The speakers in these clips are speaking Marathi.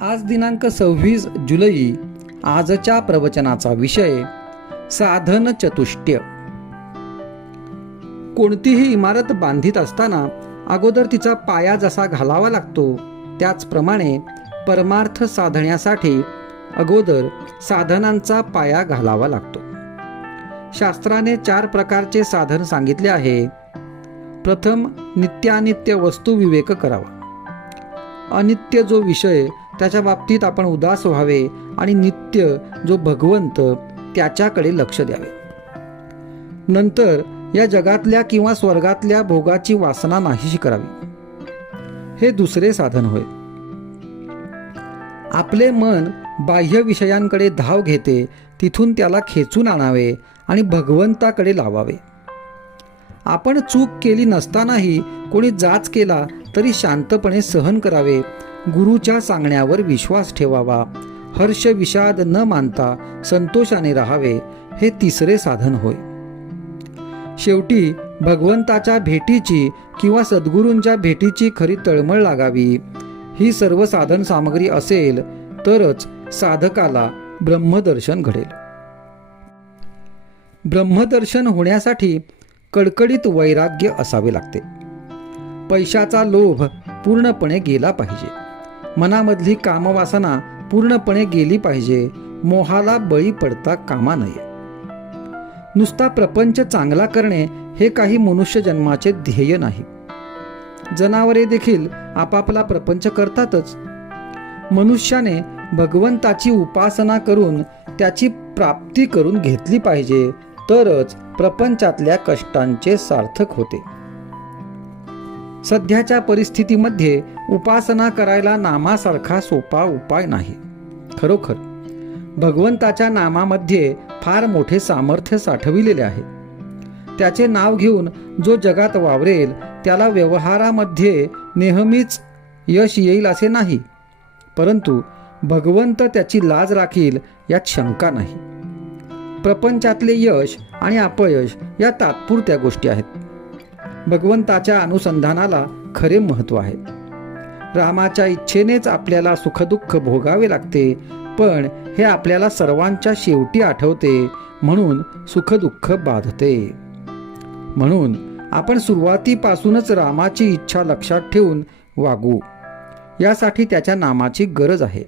आज दिनांक 26 जुलै. आजच्या प्रवचनाचा विषय साधन चतुष्टय. कोणतीही इमारत बांधित असताना अगोदर तिचा पाया जसा घालावा लागतो, त्याचप्रमाणे परमार्थ साधण्यासाठी अगोदर साधनांचा पाया घालावा लागतो. शास्त्राने 4 प्रकारचे साधन सांगितले आहे. प्रथम, नित्यानित्य वस्तू विवेक करावा. अनित्य जो विषय त्याच्या बाबतीत आपण उदास व्हावे आणि नित्य जो भगवंत त्याच्याकडे लक्ष द्यावे. नंतर या जगातल्या किंवा स्वर्गातल्या भोगाची वासना नाहीशी करावी. हे दुसरे साधन होय. आपले मन बाह्य विषयांकडे धाव घेते, तिथून त्याला खेचून आणावे आणि भगवंताकडे लावावे. आपण चूक केली नसतानाही कोणी जाच केला तरी शांतपणे सहन करावे. गुरुच्या सांगण्यावर विश्वास ठेवावा. हर्ष विषाद न मानता संतोषाने राहावे. हे तिसरे साधन होय. शेवटी भगवंताच्या भेटीची किंवा सद्गुरूंच्या भेटीची खरी तळमळ लागावी. ही सर्व साधन सामग्री असेल तरच साधकाला ब्रह्मदर्शन घडेल. ब्रह्मदर्शन होण्यासाठी कडकडीत वैराग्य असावे लागते. पैशाचा लोभ पूर्णपणे गेला पाहिजे. मनामधली कामवासना पूर्णपणे गेली पाहिजे. मोहाला बळी पडता कामा नये. नुसता प्रपंच चांगला करणे हे काही मनुष्य जन्माचे ध्येय नाही. जनावरे देखील आपापला प्रपंच करतातच. मनुष्याने भगवंताची उपासना करून त्याची प्राप्ती करून घेतली पाहिजे, तरच प्रपंचातल्या कष्टांचे सार्थक होते. सध्याच्या परिस्थितीमध्ये उपासना करायला नामासारखा सोपा उपाय नाही. खरोखर भगवंताच्या नामामध्ये फार मोठे सामर्थ्य साठविलेले आहे. त्याचे नाव घेऊन जो जगात वावरेल त्याला व्यवहारामध्ये नेहमीच यश येईल असे नाही, परंतु भगवंत त्याची लाज राखील यात शंका नाही. प्रपंचातले यश आणि अपयश या तात्पुरत्या गोष्टी आहेत. भगवंताच्या अनुसंधानाला खरे महत्त्व आहे. रामाच्या इच्छेनेच आपल्याला सुखदुःख भोगावे लागते, पण हे आपल्याला सर्वांच्या शेवटी आठवते म्हणून सुखदुःख बाधते. म्हणून आपण सुरुवातीपासूनच रामाची इच्छा लक्षात ठेवून वागू. यासाठी त्याच्या नामाची गरज आहे.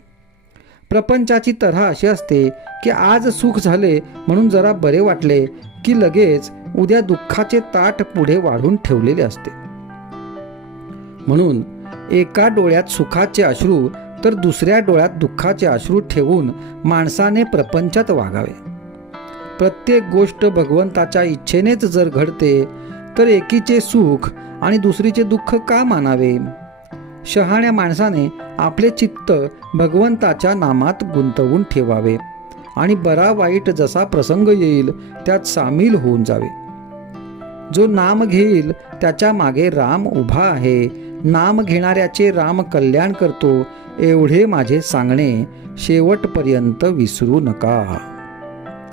प्रपंचाची तऱ्हा अशी असते की आज सुख झाले म्हणून जरा बरे वाटले की लगेच उद्या दुःखाचे ताट पुढे वाढून ठेवलेले असते. म्हणून एका डोळ्यात सुखाचे अश्रू तर दुसऱ्या डोळ्यात दुःखाचे अश्रू ठेवून माणसाने प्रपंचात वागावे. प्रत्येक गोष्ट भगवंताच्या इच्छेनेच जर घडते तर एकीचे सुख आणि दुसरीचे दुःख का मानावे? शहाण्या माणसाने आपले चित्त भगवंताच्या नामात गुंतवून ठेवावे आणि बरा वाईट जसा प्रसंग येईल त्यात सामील होऊन जावे. जो नाम घेईल त्याच्या मागे राम उभा आहे. नाम घेणाऱ्याचे राम कल्याण करतो, एवढे माझे सांगणे शेवटपर्यंत विसरू नका.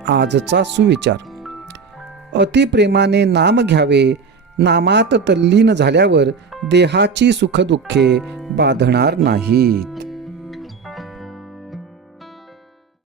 आजचा सुविचार. अतिप्रेमाने नाम घ्यावे. नामात तल्लीन झाल्यावर देहाची सुखदुःखे बाधणार नाहीत.